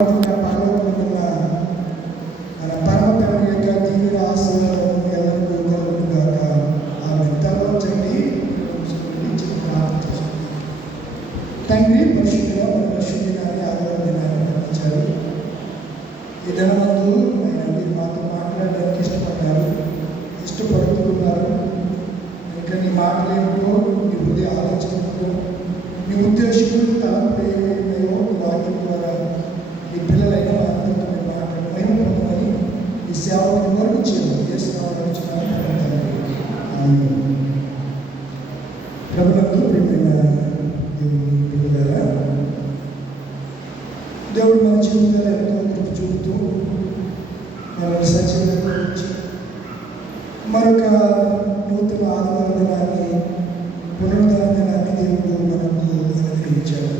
తండ్రి పరిశుద్ధిగా పరిశుద్ధినాన్ని ఆదరణ దినాన్ని పంపించారు. ఈ దినమందు ఆయన మీరు మాతో మాట్లాడడానికి ఇష్టపడుతున్నారు. ఇంకా నీ మాటలు ఏమిటో, నీ హృదయ ఆలోచనలు, నీ ఉద్దేశములు, తలంపులు ఏమేమో వాక్యం ద్వారా నీ పిల్లలైన వారితో మాట్లాడి మహిమ పొందమని ఈ సేవకు వరకు చేయాలి. ప్రభుత్వం ప్రియమైన దేవుడు మన జీవితాలు ఎంతో కృప చూపుతూ మనల్ని సజీవంగా మరొక నూతన ఆదివారం దినాన్ని, పునరుద్ధాన దినాన్ని దేవుడు మనకు అనుగ్రహించాడు.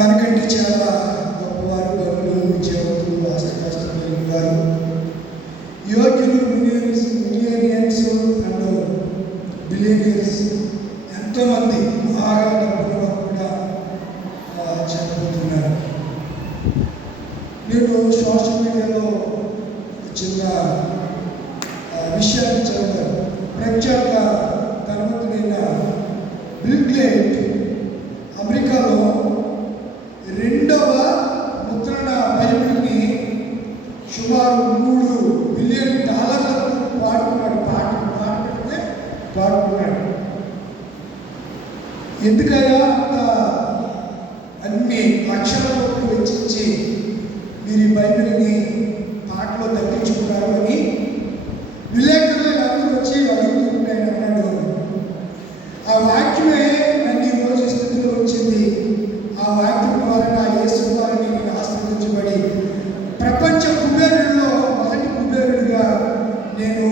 మనకంటే చాలా గొప్పవారు, గనులు, విజయవంతులు, ఆస్తిపాస్తులు వారు, యోగ్యులు, మిలియనియన్స్ అండ్ బిలియనియర్స్ ఎంతోమంది బాగా డబ్బుల కూడా చనిపోతున్నారు. నేను సోషల్ మీడియాలో చిన్న విషయాన్ని చదివాను. ప్రఖ్యాత ధనవంతుడైన బిల్ గేట్స్ అమెరికాలో 2వ ముద్రణ బైబిల్ని సుమారు $3 బిలియన్ వాడుకున్నాడు. వాడుకున్నాడు. ఎందుకయ్యా అంత అన్ని లక్షల కోట్లు వెచ్చించి మీరు ఈ బైబిల్ని పాటలో దక్కించుకున్నారు అని విలేకరులు అందరూ వచ్చి అడుగుతుంటాయని అన్నాడు. ఆ వాక్యమే నన్ను ఈరోజు స్థితిలో వచ్చింది. ఆ వాక్యం ద్వారా నా యేసు ద్వారా నేను ఆశీర్వదించబడి ప్రపంచ కుబేరుల్లో మొదటి కుబేరుడిగా నేను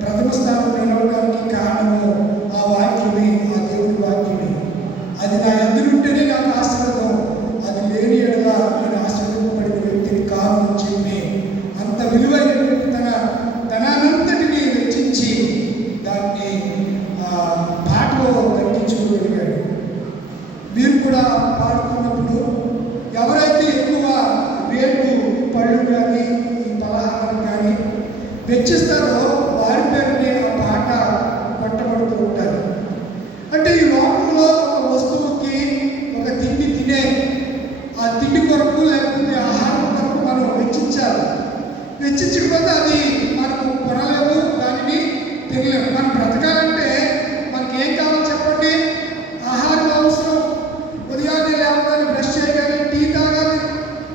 ప్రథమ స్థానం నిలవడానికి కారణము ఆ వాక్యమే, ఆ దేవుడి వాక్యమే. అది నా ఎదురుంటేనే నాకు ఆశీర్వాదం, అది లేని ఎడలా నేను ఆశీర్వదింపబడిన వ్యక్తిని కాదు అని చెప్పి అంత విలువైనటువంటి తనంతటిని వెచ్చించి దాన్ని పాటలో దక్కించుకోగలిగాడు. మీరు కూడా పాడుతున్నప్పుడు ఎవరైతే ఎక్కువ రేటు పళ్ళు కానీ ఈ పలహారం కానీ వెచ్చిస్తారో వారి పేరునే ఆ పాట కొట్టబడుతూ ఉంటారు. అంటే ఈ లోకంలో ఒక వస్తువుకి, ఒక తిండి తినే ఆ తిండి కొరకు లేకపోతే ఆహారం కొరకు మనం వెచ్చించాలి. వెచ్చించకపోతే అది మనకు కొనలేము, దానిని తినలేము. మనం బ్రతకాలంటే మనకి ఏం కావాలో చెప్పండి? ఆహారం అవసరం. ఉదయాన్నే లేవగానే బ్రష్ చేయగానే టీ తాగాలి,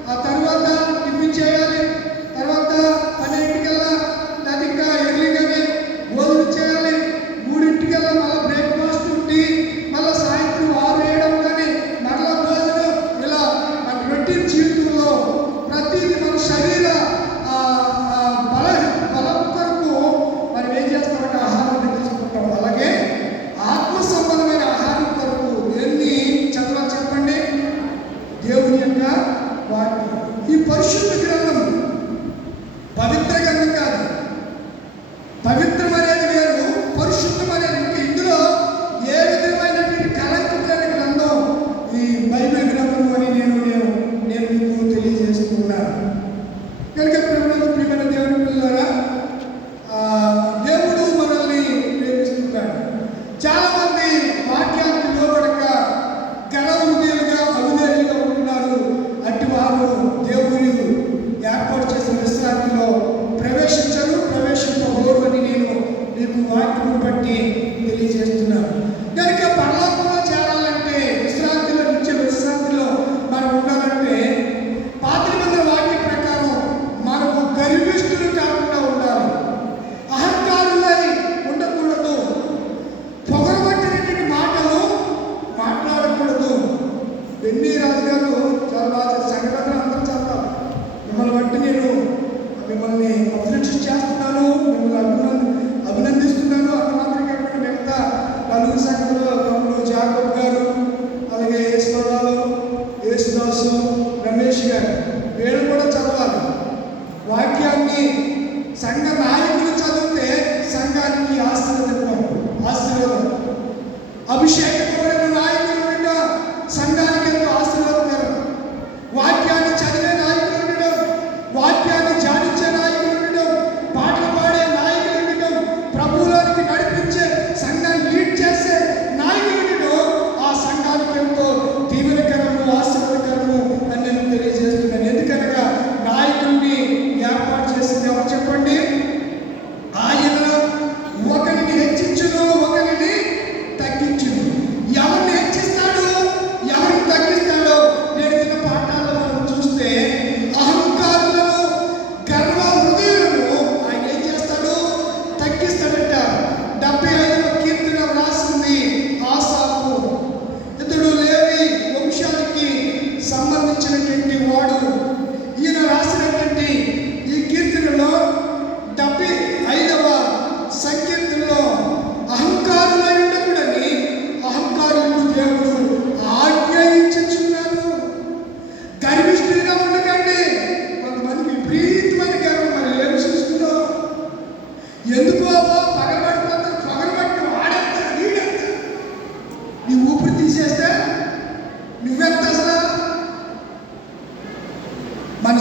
ఆ తర్వాత టిఫిన్ చేయాలి, తర్వాత 12ంటికల్లా లేదా ఇంకా ఎర్లీగానే భోజనం చేయాలి, 3ంటికల్లా మళ్ళీ బ్రేక్ఫాస్ట్ ఉండి మళ్ళీ సాయంత్రం 6-7 కానీ మరలా భోజనం. ఇలా మన రొటీన్ జీవితంలో ప్రతిదీ మన శరీర బలం కొరకు మనం ఏం చేస్తామంటే ఆహారాన్ని తీసుకుంటాం. అలాగే ఆత్మ సంబంధమైన ఆహారం కొరకు ఎన్ని చదవాలి చెప్పండి? దేవుని యొక్క వాక్యం. ఈ పరిశుద్ధ గ్రంథం పవిత్ర గ్రంథం కాదు. పవిత్రం అనేది వేరు, పరిశుద్ధం అనేది ఇంకా. ఇందులో ఏ విధమైనటువంటి కలంకం లేని గ్రంథం ఈ బైబిల్ గ్రంథం అని నేను మీకు తెలియజేస్తున్నాను. కనుక ప్రియమైన దేవుని పిల్లలారా, దేవుడు మనల్ని ప్రేమిస్తున్నాడు. చాలా మంది వాక్యానికి లోబడక గణహృదయులుగా, అవిధేయులుగా ఉంటున్నారు. అట్టి వారు దేవుడు ఏర్పాటు చేసిన విశ్రాంతిలో ప్రవేశించరు, ప్రవేశింపబోరు అని నేను మీకు వాక్యం బట్టి తెలియజేస్తున్నాను. కనుక పరలోకంలో చేరాలంటే, విశ్రాంతిలో నిత్య విశ్రాంతిలో మనం ఉండాలంటే పాత నిబంధన వాక్య ప్రకారం మనకు గర్విష్ఠులు కాకుండా ఉండాలి, అహంకారులై ఉండకూడదు, పొగరబట్టినటువంటి మాటలు మాట్లాడకూడదు. వెన్నీ రాజు గారు చాలా బాగా సంఘటనలు అందరూ చదవాలి. మిమ్మల్ని బట్టి నేను మిమ్మల్ని అభినందన చేస్తున్నాను, మిమ్మల్ని అభినందిస్తున్నాను. అంత మాత్రం కాకుండా మిగతా నలుగురు సంఘంలో తమ్ముడు జాకోబ్ గారు, అలాగే ఈశ్వరరావు, యేసుదాసు, రమేష్ గారు, వీళ్ళు కూడా చదవాలి వాక్యాన్ని. సంఘ నాయకులు చదివితే సంఘానికి ఆశీర్వాదం. అభిషేకమైన నాయకులు సంఘానికి ఎంతో ఆశీర్వాదకరం.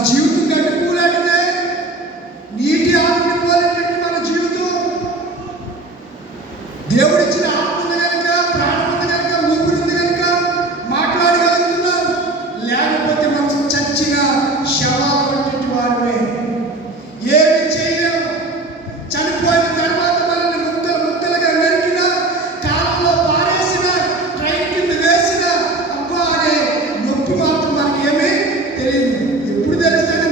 జీవితం గడ్డి పూలాంటిదే, నీటి ఆకుని పోలినట్టు మన జీవితం. దేవుడిచ్చిన ఆత్మ ఉంది కనుక, ప్రాణం ఉంది కనుక, ఊపిరి ఉంది కనుక మాట్లాడగలుగుతున్నాం. లేకపోతే మనం చచ్చిన శవాలు వంటి వారమే, ఏమి చేయలేము. చనిపోయిన తర్వాత మనల్ని ముక్కలు ముక్కలుగా నరికిన, కాలంలో పారేసిన, ట్రైన్ కింద వేసిన అబ్బా అనే నొప్పి మాత్రం మనకి ఏమీ తెలియదు. ఎప్పుడు తెలుస్తుంది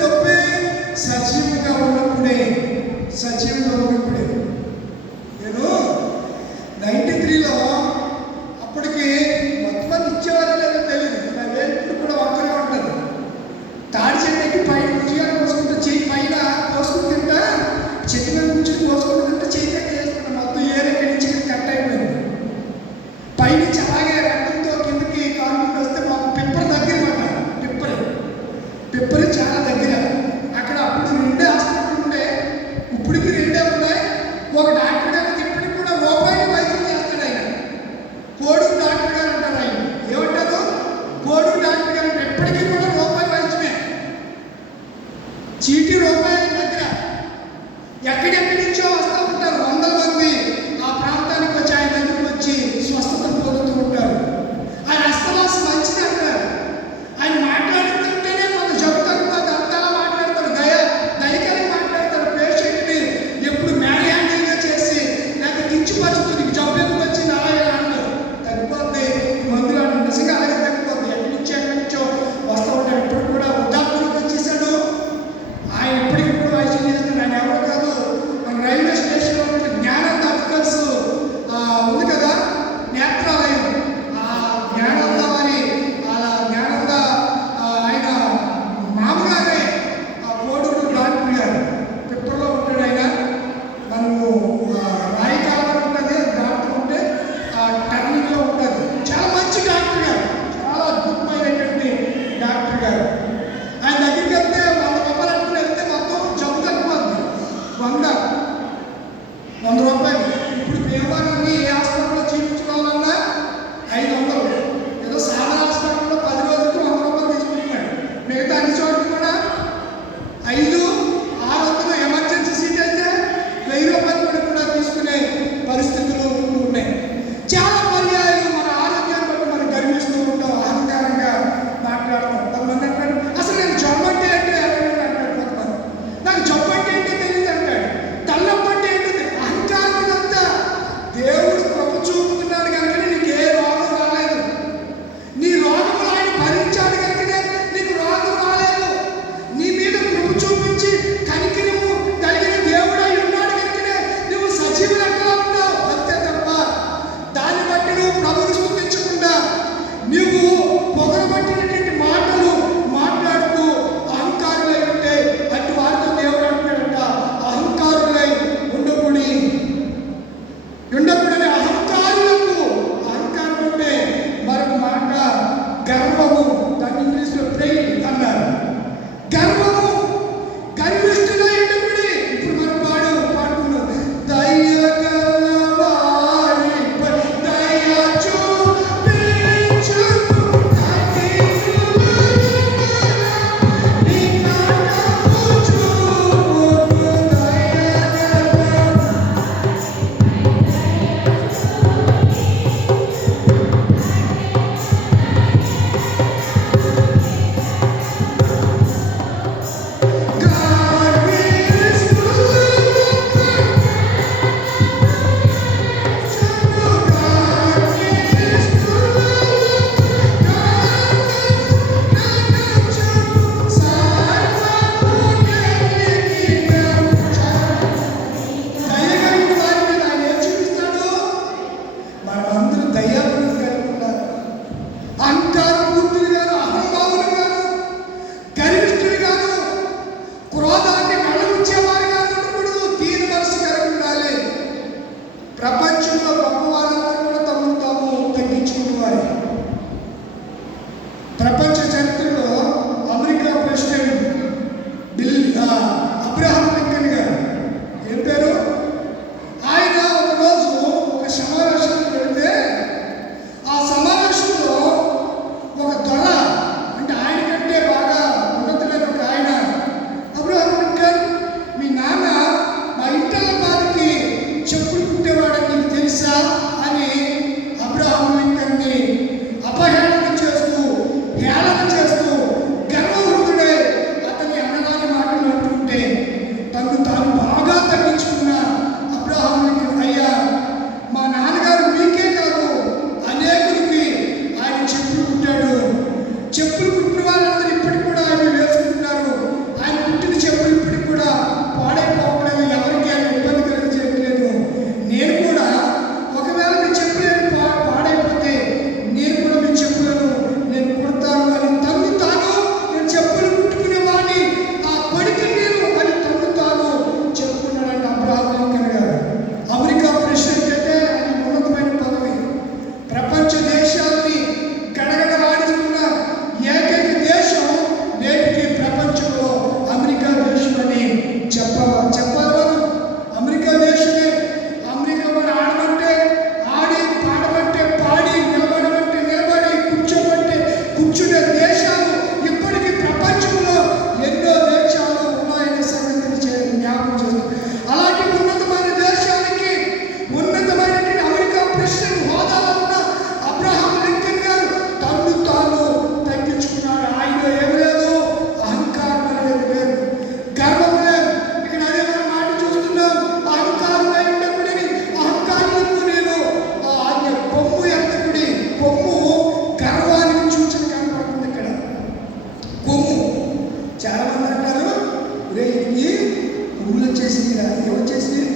వచ్చేసినాయా? ఏమొచ్చేసినాయి?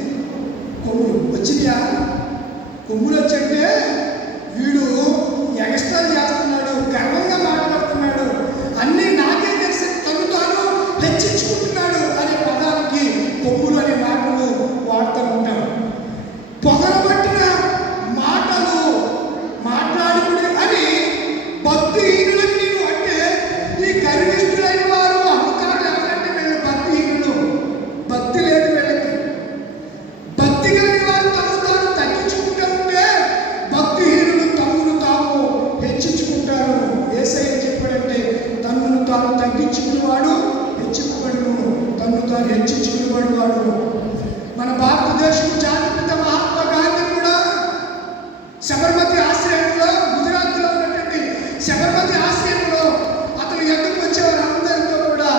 కొమ్ములు వచ్చినాయా? కొమ్ములు వచ్చంటే వీడు ఎగస్ట్రాలు చేస్తున్నాడు, గర్వంగా మాట్లాడుతున్నాడు, అన్నీ నాకే తెలిసి తను తాను హెచ్చించుకుంటున్నాడు అనే పదానికి కొమ్ములు అనే మాటలు వాడుతూ ఉంటాడు. పొగరబట్టిన మాటలు మాట్లాడుకునే అని భక్తిహీనులకు నేను అంటే ఈ గర్విష్ఠులైన వారు అహంకారులు ఎవరంటే వీళ్ళు భక్తిహీనులు. భక్తి లేదు వీళ్ళకి. భక్తి కలిగిన వారు తమను తాను తగ్గించుకుంటూ ఉంటే భక్తిహీనులు తమను తాము హెచ్చించుకుంటారు. యేసయ్య చెప్పాడంటే తనను తాను తగ్గించుకునేవాడు హెచ్చింపబడును, తనను తాను హెచ్చించుకునేవాడు వాడు. మన భారతదేశం జాతిపిత మహాత్మా గాంధీ కూడా శబర్మతి ఆశ్రయంలో, గుజరాత్లో ఉన్నటువంటి శబర్మతి ఆశ్రయంలో అతను ఎందుకు వచ్చేవారు అందరితో కూడా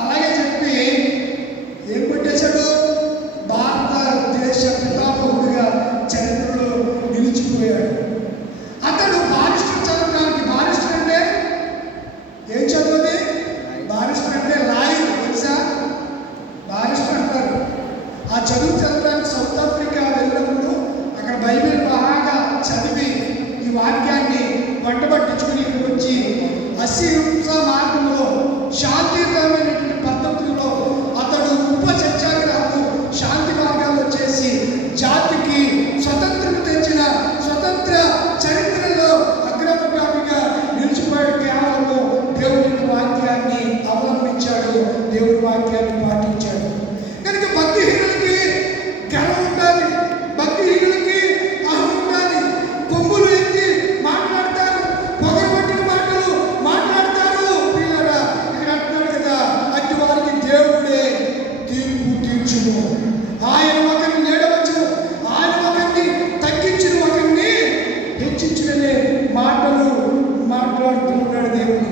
అలాగే చెప్పి ఏం కొట్టేశాడు? భారతదేశ పితామహుడిగా చరిత్రలో నిలిచిపోయాడు. అతడు బారిస్టర్ చదవడానికి, బారిస్టర్ అంటే ఏం చదువుది? బారిస్టర్ అంటే లాయర్, తెలుసా? బారిస్టర్ అంటారు. ఆ చదువు చదవడానికి సౌత్ ఆఫ్రికా వెళ్ళినప్పుడు అక్కడ బైబిల్ బాగా చదివి ఈ వాక్యాన్ని వంటబట్టించుకుని వచ్చి అహింస మార్గంలో, శాంతియుతమైనటువంటి పద్ధతుల్లో అతడు ఉప సత్యాగ్రహము, శాంతి మార్గాల్లో చేసి జాతికి స్వతంత్రం తెచ్చిన స్వతంత్ర చరిత్రలో అగ్రగామిగా నిలిచిపోయాడు. కేవలము దేవుని వాక్యాన్ని అవలంబించాడు, దేవుని వాక్యాన్ని పాటించాడు. కనుక భక్తిహీనులకి గర్వం ఉండాలి, భక్తిహీనులకి అహం ఉండాలి. కొమ్ములు ఎత్తి మాట్లాడతారు, పొగరబట్టిన మాటలు మాట్లాడతారు. పిల్లరా, ఇక్కడ అంటున్నాడు కదా, అట్టి వారికి దేవుడే తీర్పు తీర్చును. ఆయన ఒకరిని ఏడవచ్చును, ఆయన ఒకరిని తగ్గించిన, ఒకరిని హెచ్చించుకునే మాటలు మాట్లాడుతున్నాడు దేవుడు.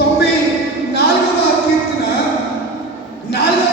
94వ కీర్తన 4వ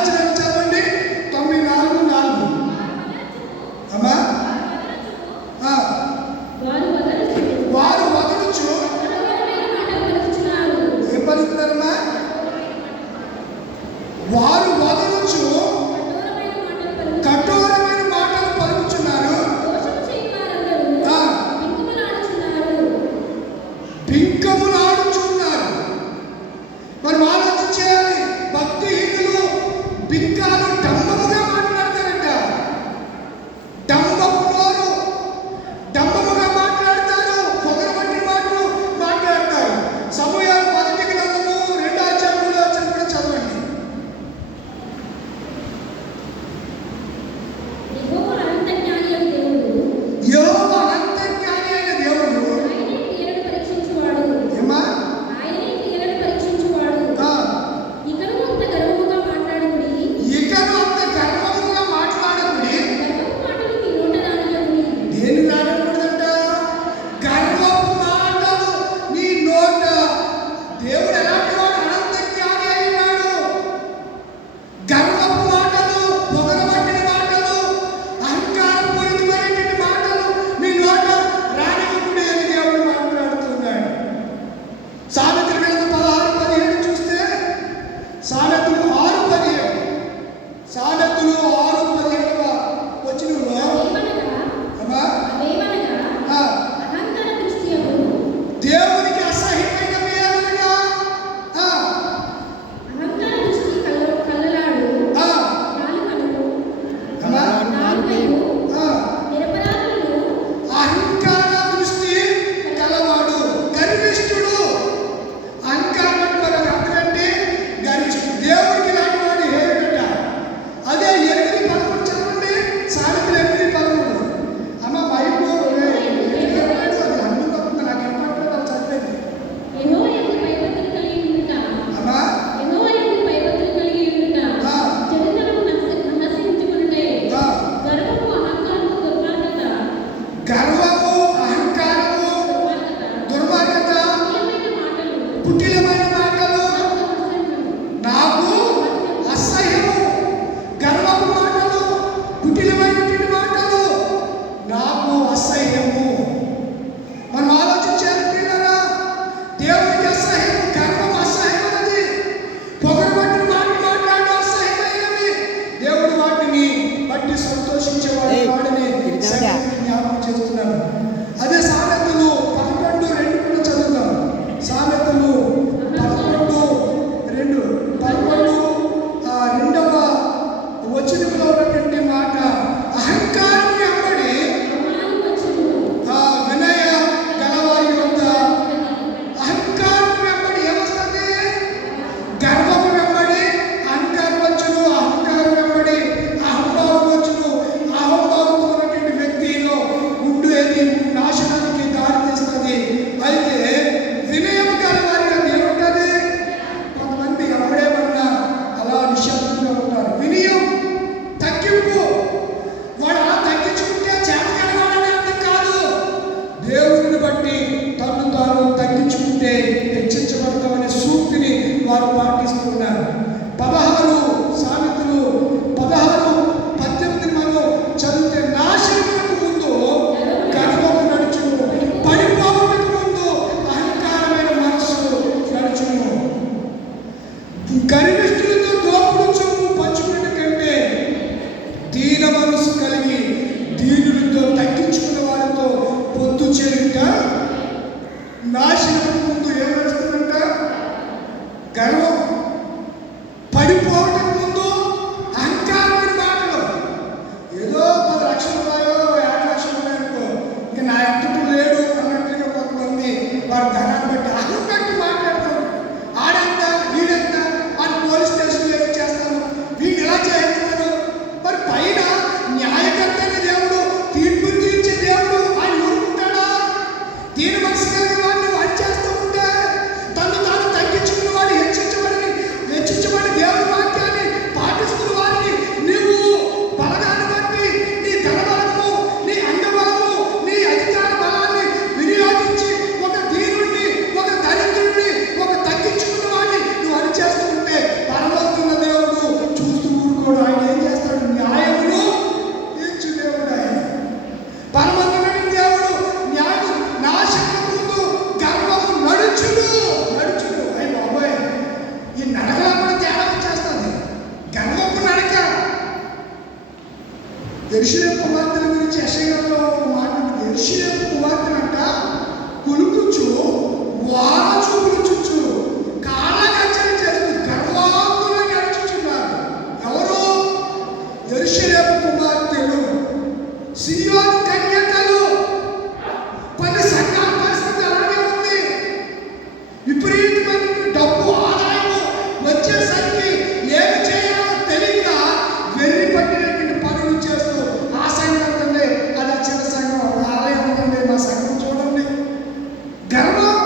గర్విష్ఠులతో దోపుడు చొమ్ము పంచుకునే కంటే దీన మనసు కలిగి దీనులతో తగ్గించుకున్న వారితో పొత్తు చేయుట నాశనం ముందు ఏమేస్తుందంట? గర్వం. పడిపోవటం ముందు అహంకారమైన మాటలు. ఏదో 10 లక్షలు ఉన్నాయో 50 లక్షలు ఉన్నాయనుకో, ఇంకా నా ఎత్తు లేడు అన్నట్లుగా కొంతమంది వారి ధనాన్ని బట్టి అహం పెట్టి మాట్లాడతారు. ఆడంత వీడంత అని పోలీస్ స్టేషన్లో ఏం చేస్తాను, వీడు ఎలా చేస్తాను. మరి పైన న్యాయకర్త అయిన దేవుడు, తీర్పు తీర్చే దేవుడు ఆయన ఊరుకుంటాడా? దీని మనసు కలిగిన వాడిని వాడు చేస్తూ ఉంటే తను తాను తగ్గించుకున్న వాడు హెచ్చించబడి దేవుడి వాక్యాన్ని పాటిస్తున్న వారిని నీవు బలగాన్ని బట్టి నీ ధనబలము, నీ అంగబలము, నీ అధికార బలాన్ని వినియోగించి ఒక దీనుడిని, ఒక దరిద్రుడిని, ఒక తగ్గించుకున్న వాడిని నువ్వు అని చేస్తూ ఉంటే పరలోకమున్న దేవుడు చూస్తూ ఊరుకోడు. ఆయన ఏం చేస్తాడు? న్యాయమును తీర్చు దేవుడు ఆయన. పరమంతుడైన దేవుడు న్యాయము నాశనం ముందు గర్వము నడుచుడు. అయ్యి బాబోయ్, ఈ నడకలో కూడా తేడా వచ్చేస్తుంది. గర్వపు నడక. యెరూషలేము కుమార్తెల గురించి యెషయాలో మాట, యెరూషలేము కుమార్తెనంట కులుకుచు వార చూపులు చుచ్చు కాళ్ళ గచ్చలు చేస్తూ గర్వాంతులు నడుచుచున్నారు. ఎవరు? యెరూషలేము కుమార్తెలు, సియోను కన్యకలు. కొన్ని సంఘాల పరిస్థితి అలాగే ఉంది. విపరీతమైన డబ్బు ఆదాయము వచ్చేసరికి ఏమి చేయాలో తెలియక వెర్రి పట్టినటువంటి పనులు చేస్తూ ఆ సంఘం ఉందండి, అది చిన్న సంఘం, ఆలయం ఉందండి, మా సంఘం చూడండి. గర్వం.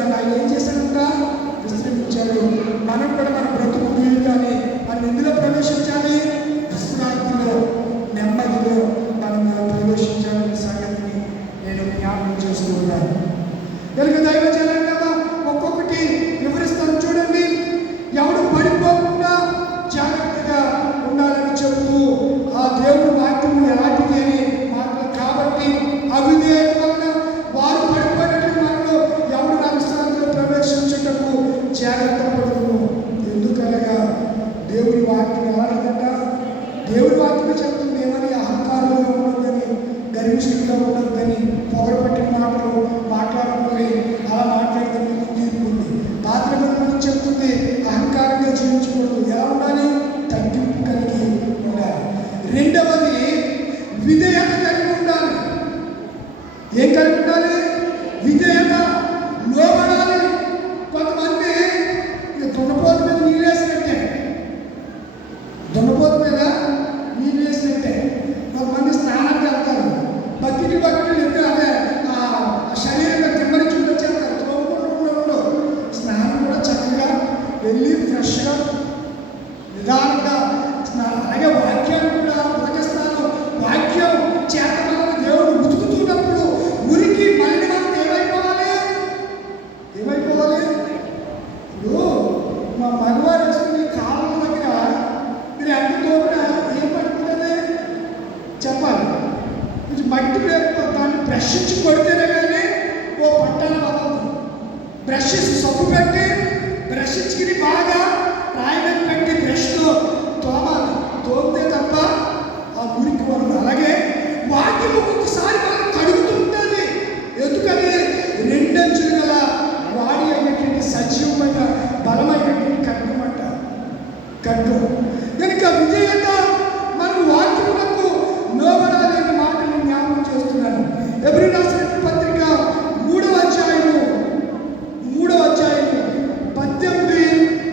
దాన్ని ఆయన ఏం చేశాడంట? విశ్రమించాడు. మనం కూడా మన బ్రతుకు జీవితాన్ని మనం ఎందులో ప్రవేశించాలి? విశ్రాంతిలో, నెమ్మదిలో మనం ప్రవేశించాలనే సంగతిని నేను జ్ఞాపకం చేస్తూ ఉన్నాను. కనుక దైవ జనాంగమా ఒక్కొక్కటి వివరిస్తాను చూడండి. ఎవడు పడిపోకుండా జాగ్రత్తగా ఉండాలని చెబుతూ ఆ దేవుడు వాక్యం ఎలాంటిది అని మాటలు. కాబట్టి అవిధేయత వలన వారు పడిపోయినట్లు మనలో ఎవడు నా విశ్రాంతిలో ప్రవేశించుటకు జాగ్రత్త పడుతును. ఎందుకనగా దేవుడి వాక్యం ఎలాంటిదంట? దేవుడి వాక్యం చెప్తుంది ఏమని? అహంకారంగా ఉండదని, గర్విష్ఠంగా ఉండదని, పొగరపట్టిన మాటలు మాట్లాడుకుని అలా మాట్లాడితే మీకు తీర్పు ఉంది. పాత్ర మనం చెప్తుంది అహంకారంగా జీవించకూడదు. ఎలా ఉండాలి? తగ్గింపు కలిగి ఉండాలి. రెండవది విధేయత కలిగి ఉండాలి. ఏం కలిగి ఉండాలి? విధేయత, లోబడాలి. కొంతమంది దున్నపోతు మీద నీళ్ళేసినట్టే, దున్నపోతు మీద నీళ్ళేసినట్టే. కొంతమంది స్నానానికి వెళ్తారు, బకెట్లు ఎత్తే అదే ఆ శరీరంగా కిందరించి వచ్చేస్తారు. తోముకుంటూ స్నానం కూడా చక్కగా వెళ్ళి ఫ్రెష్గా నిదానంగా స్నానం. అలాగే వాక్యాన్ని కూడా ఉదకస్తాను. వాక్యం చేతనాలను దేవుడు ఉతుకుతున్నప్పుడు ఉరికి మలినమంతా ఏమైపోవాలి? ఇప్పుడు మా మగవారు వేసుకుని కాళ్ళ దగ్గర మీరు ఎంత తోపినా ఏం పడుతుందని చెప్పాలి. కొంచెం మట్టి దాన్ని బ్రష్ ఇచ్చి కొడితేనే కానీ ఓ పట్టాల వదలదు. బ్రష్ సబ్బు పెట్టి బ్రష్ ఇచ్చుకుని బాగా రాయడం పెట్టి బ్రష్తో తోమాలి. తోమితే తప్ప ఆ మురికి వదలదు. అలాగే వాక్యం ఒక్కొక్కసారి బాగా కడుగుతుంటుంది. ఎందుకని? రెండంచులు గల వాడి అయినటువంటి సజీవమైన బలమైనటువంటి ఖడ్గం అంట, ఖడ్గం. కనుక విధేయత, మనం వాక్యములకు లోబడాలి అనే మాటని జ్ఞాపకం చేస్తున్నాను. ఎబ్రీయులకు రాసిన పత్రిక 3వ అధ్యాయము 18,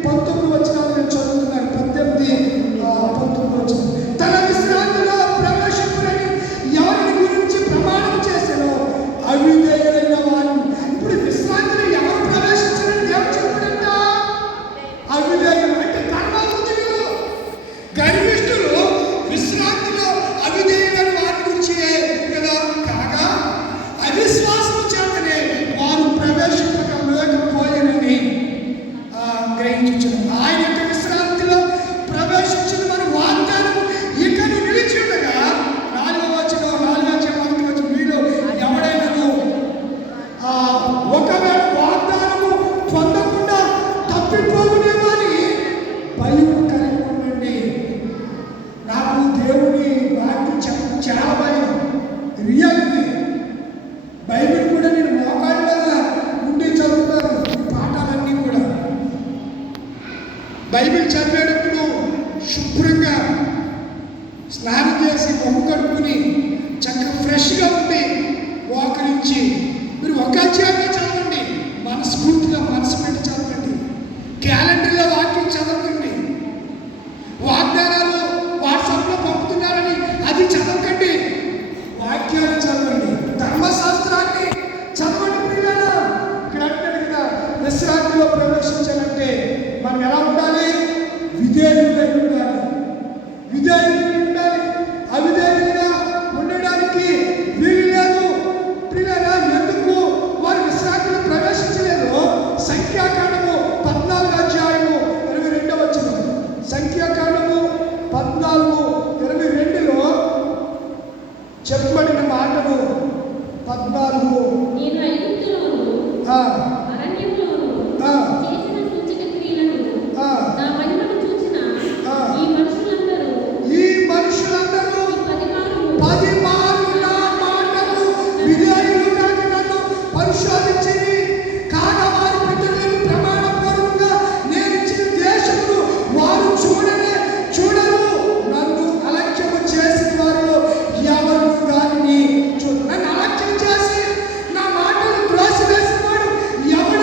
19 వచనాలు నేను చదువుతున్నాను. 18, 19 వచనం. తన విశ్రాంతిలో ప్రవేశించునని ఎవరిని గురించి ప్రమాణం చేశారో అవిధేయులైన వారు. ఇప్పుడు విశ్రాంతిలో ఎవరు ప్రవేశించారని దేవుడు చెప్పాడంట? అవిధేయులు అంటే కర్మవంతులు, గర్విష్ఠులు విశ్రాంతిలో అవిధేయులైన వారి గురించి కదా. కాగా అవిశ్వాసం చేతనే వారు ప్రవేశించలేకపోయారని గ్రహించారు. ఆయన యొక్క విశ్రాంతిలో ప్రవేశించిన మన వాగ్దానం ఇకను నిలిచి ఉండగా 4వ వచనం మీరు ఎవడైనాను ఒకవేళ వాగ్దానము పొందకుండా తప్పిపోవునేమో అని భయం కలిగి ఉండండి. నాకు దేవుని వాక్యం చెప్పడం చాలా భయం. రియాలిటీ బైబిల్ కూడా నేను మోకాళ్ళ మీద ఉండి చదువుతాను. ఈ పాఠాలన్నీ కూడా బైబిల్ చదివేటప్పుడు శుభ్రంగా స్నానం చేసి మొహం కడుక్కుని చక్కగా ఫ్రెష్గా ఉండి మోకరించి మీరు ఒక అధ్యాయంగా చదవండి. మనస్ఫూర్తిగా మనసు పెట్టి చదవండి. క్యాలెండర్లో వాక్యం చదవండి. వాగ్దానాలు వాట్సాప్లో పంపుతున్నారని అది చదవకండి. వాక్యాన్ని చదవండి. ధర్మశాస్త్రాన్ని చదవండి. పిల్లలు ఇక్కడ అంటాడు కదా, విశ్రాంతిలో ప్రవేశించాలంటే మనం ఎలా ఉండాలి? విధేయులై ఉండాలి. అవిధేయులుగా ఉండడానికి వీలు లేదు. పిల్లలు ఎందుకు వారు విశ్రాంతిలో ప్రవేశించలేదు? సంఖ్యాకాండము 14వ అధ్యాయము 22వ వచనం. సంఖ్యాకాండము 14:22లో చెప్పబడిన మాటలు 14. నేను ఐగుప్తులోను అరణ్యములోను చేసిన సూచక క్రియలను నా మహిమను చూచిన ఈ మనుషులందరూ 10 మార్లు నా మాటకు విధేయులుగా నన్ను పరిశోధించిరి. కాగా వారి పితరులకు ప్రమాణపూర్వకంగా నేను ఇచ్చిన దేశమును వారు చూడరు. నన్ను అలక్ష్యము చేసిన వారిలో ఎవరు దానిని నన్ను అలక్ష్యం చేసి నా మాటలు త్రోసివేసిన వాడు ఎవరు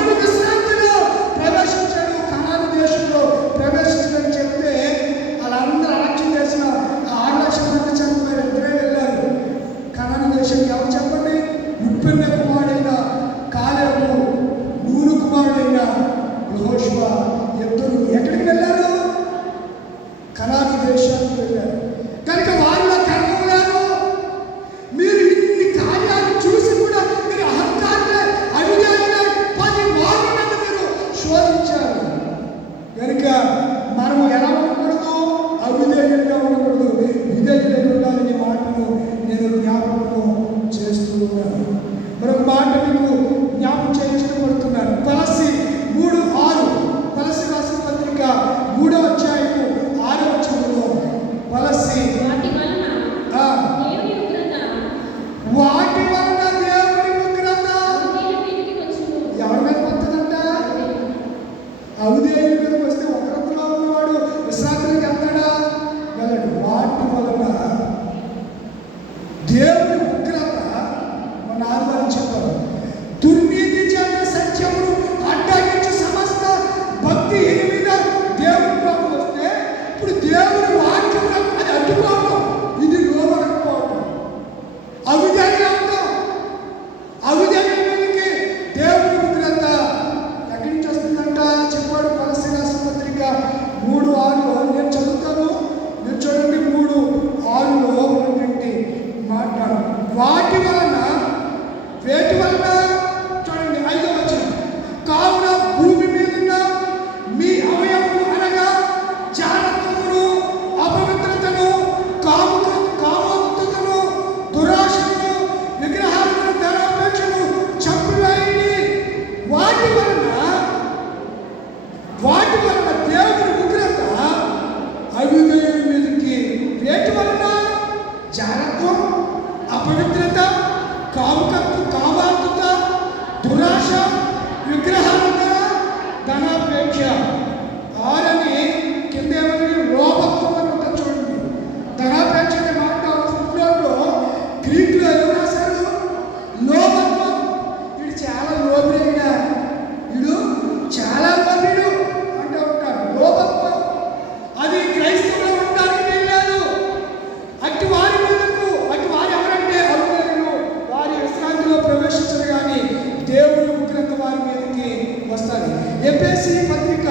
ఎఫెసీ పత్రిక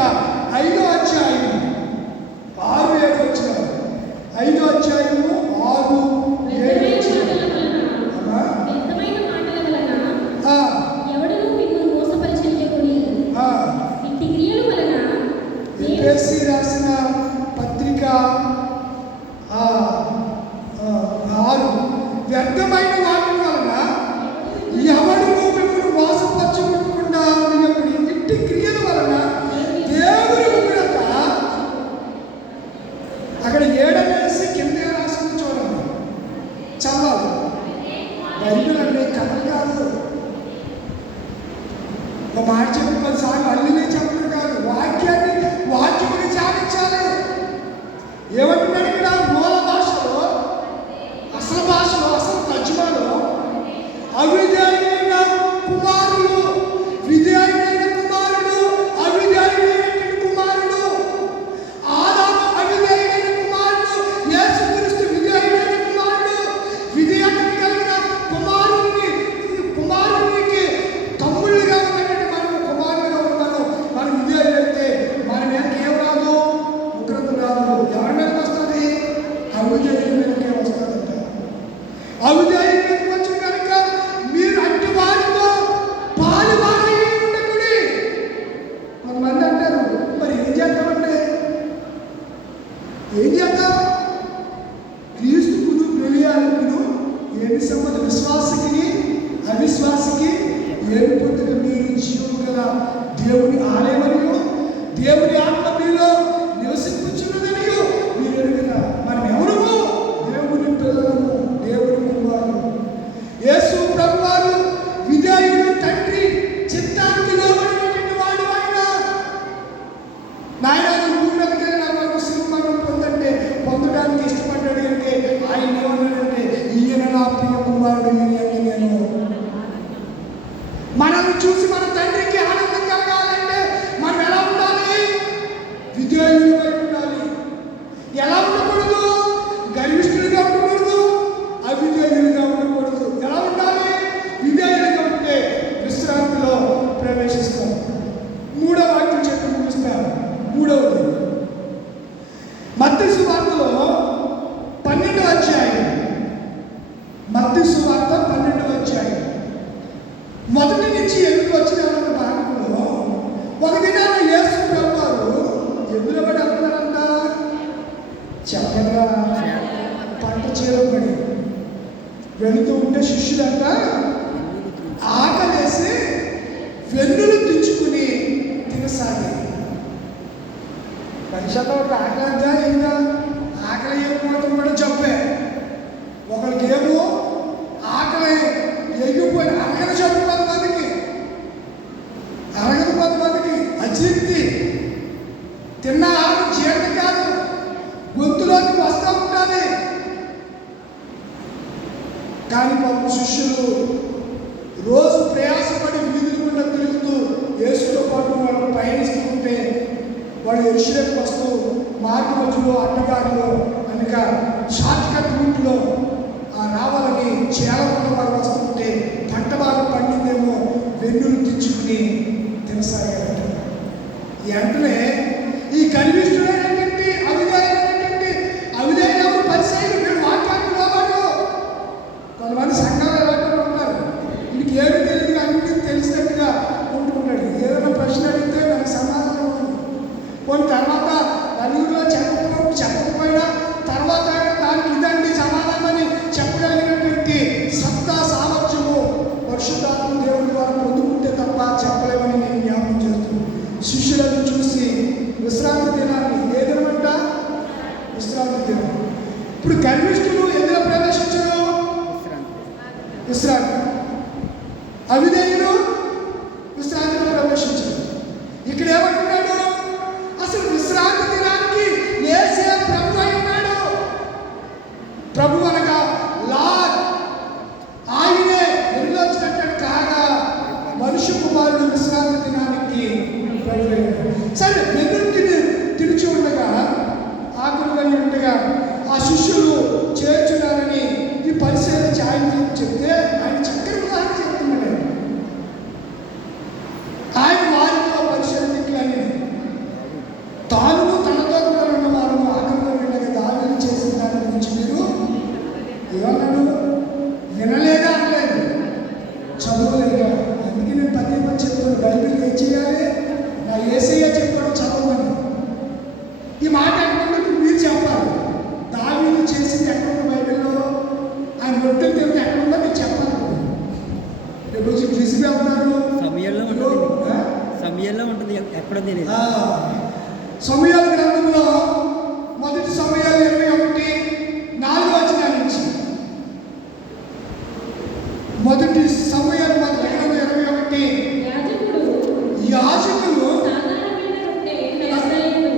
5వ అధ్యాయం 6-7 వచ్చినారు. 5వ అధ్యాయము 6-7 వచ్చినారు. ఎఫెసీ రాసిన పత్రిక 6 వ్యర్థమైన వాటి వలన ఎవడును మిమ్మల్ని మోసపరచుకోకుండా ఇట్టి క్రియల వలన దేవుని ఉగ్రత. అక్కడ 7 అనేసి కింద రాసుకుని చూడండి, చదవాలి. బైబిల్ అంటే కథలు కాదు, ఒక మాట చెప్పి 10 సార్లు అల్లినే చెప్పడం కాదు, వాక్యముని ధ్యానించాలి. ఏమంటున్నాడు ఇక్కడ? మూల భాషలో, అసలు భాషలో, అసలు తర్జుమాలో అవిధేయులైన కుమారుడు, విధేయులైన కుమారుడు, అవిధేయులైన కుమారుడు. ఆదాము అవిధేయులైన కుమారుడు, యేసుక్రీస్తు విధేయులైన కుమారుడు. విధేయత కలిగిన కుమారునికి తమ్ముళ్ళుగా ఉన్నటువంటి మనం కుమారులుగా ఉన్నాను. మనం విధేయులైతే మన మీదకి ఏం రాదు, ఉగ్రత రాదు. ఎవరి మీదకి వస్తుంది? అవిధేయుల మీదకే వస్తుందంట. అవిధేయుల మీదకి వచ్చిన కనుక మీరు అట్టి వారితో పాలువారై ఉండకుడి. కొంతమంది అంటారు, మరి ఏం చేద్దామంటే ఏం చేద్దాం? క్రీస్తుకును బెలియాలకును ఏమి సంబంధ? విశ్వాసకి అవిశ్వాసకి ఏమి పొందుక? మీరు జీవము గల దేవుని ఆలయమనియు దేవుని ఆత్మ మీలో నివసించుచున్నదనియు మీరు ఎరుగున. మనం ఎవరము? దేవుని పిల్లలము, దేవుని కుమారులు. యేసు ప్రభువారు విధేయుడు, తండ్రి చిత్తానికి లోబడినటువంటి వాడు. ఆయన భూమి మీదకి నాకు సినిమాను పొందడానికి ఇష్టపడ్డాడు అంటే ఆయన ఏమన్నాడంటే, ఈయన నా ప్రియ కుమారుడు, ఈయన నేను. మనల్ని చూసి మన తండ్రికి ఆనందం కలగాలంటే మనం ఎలా ఉండాలి? విధేయులుగా ఉండాలి. ఎలా ఉండకూడదు? గర్విష్ఠులుగా ఉండకూడదు, అవిధేయులుగా ఉండకూడదు. ఎలా ఉండాలి? విధేయులుగా ఉంటే విశ్రాంతిలో ప్రవేశిస్తాం. 3వ వాక్యం చెప్పి ముగిస్తాను. 3వది మత్తయి సువార్తలో 12వ అధ్యాయం. మత్తయి సువార్త 12వ అధ్యాయం 1 నుంచి 8 వచ్చిన భాగంలో ఒక దినాన యేసు ప్రభువారు ఎందులో పడి వెళ్తున్నారంట? చెప్పగా పంట చేలో పడి వెళుతూ ఉంటే శిష్యులంట ఆకలేసి వెన్నులు దించుకుని తినసాగారు. మనిషితో ఆకలిగా ఇంకా ఆకలి ఎగిపోవడం కూడా చెప్పే. ఒకరికి ఏమో ఆకలి ఎగిపోయిన అరగని చెప్పు, 10 మందికి అరగదు, 10 మందికి అజీర్తి. తిన్న ఆకు జీర్ణ కాదు, గొంతులోకి వస్తూ ఉంటుంది. కానీ పాపం శిష్యులు రోజు ప్రయాసపడి వీధుల గుండా తిరుగుతూ యేసుతో పాటు వాళ్ళు పయనిస్తూ ఉంటే వాళ్ళు యెరూషలేముకు వస్తూ మార్గ మధ్యలో అడ్డగారులో అనగా షార్ట్ కట్ రూట్లో రావాలని చేయాలనుకున్న వాళ్ళు వస్తుంటే పంట బాగా పండిందేమో వెన్నులు తెచ్చుకుని తినసాగారట. వెంటనే ఈ కనిపిస్తున్నటువంటి అవిధేయులు పరిచయం వీళ్ళు వాక్యాన్ని లోబడు. కొంతమంది సంఘాలు ఎలాంటి ఉంటారు, వీడికి ఏమి తెలియదు అన్ని తెలిసినట్టుగా ఉంటున్నాడు. ఏదైనా ప్రశ్న అడిగితే దానికి సమాధానం ఉంది. కొన్ని తర్వాత నలుగురిలో చెప్పకపోయినా తర్వాత దానికి ఇదండి సమాధానం అని చెప్పగలిగినటువంటి సత్తా సామర్థ్యము పరిశుద్ధాత్మ దేవుని ద్వారా పొందుకుంటే తప్ప చెప్పలేమని నేను జ్ఞాపకం చేస్తున్నాను. శిష్యులను చూసి విశ్రాంతి దినాన్ని ఏదనమంట? విశ్రాంతి దినం. ఇప్పుడు గర్విష్ఠులు ఎందులో ప్రవేశించరు? విశ్రాంతి. అవిధేయులు విశ్రాంతిలో ప్రవేశించరు. ఇక్కడ ఏమంటున్నాడు? అసలు విశ్రాంతి దినానికి యేసే ప్రభు అయి ఉన్నాడు. ప్రభు అనగా లార్డ్, ఆయనే వెళ్ళొచ్చినట్టు కాగా మనుష్య కుమారుడు విశ్రాంతి దినానికి ప్రభు. సరే, వెన్నులు తిరిచి ఉండగా ఆకులు ఉండగా ఆ శిష్యులు చేర్చున్నారని ఈ పరిశీలించి ఆయన చెప్తే ఆయన చక్కని ఉదాహరణ చెప్తున్నాడు. ఆయన వారితో పరిశీలించి తెలియదు. సమూయేలు గ్రంథంలో మొదటి సమూయేలు 21:4 నుంచి మొదటి సమూయేలు మొదటి గ్రంథం 21 యాజకులు సాధారణమైన రొట్టె వ్యవసాయకులు,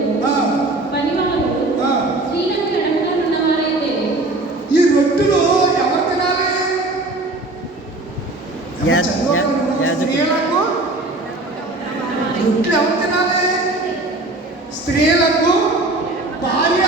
పనివారు, స్త్రీలకు ఎడమగా ఉన్నవారైతే ఈ రొట్టెలు ఎవరు తినాలి? స్త్రీలకు రొట్టెలు ఎవరు తినాలి? స్త్రీలకు భార్య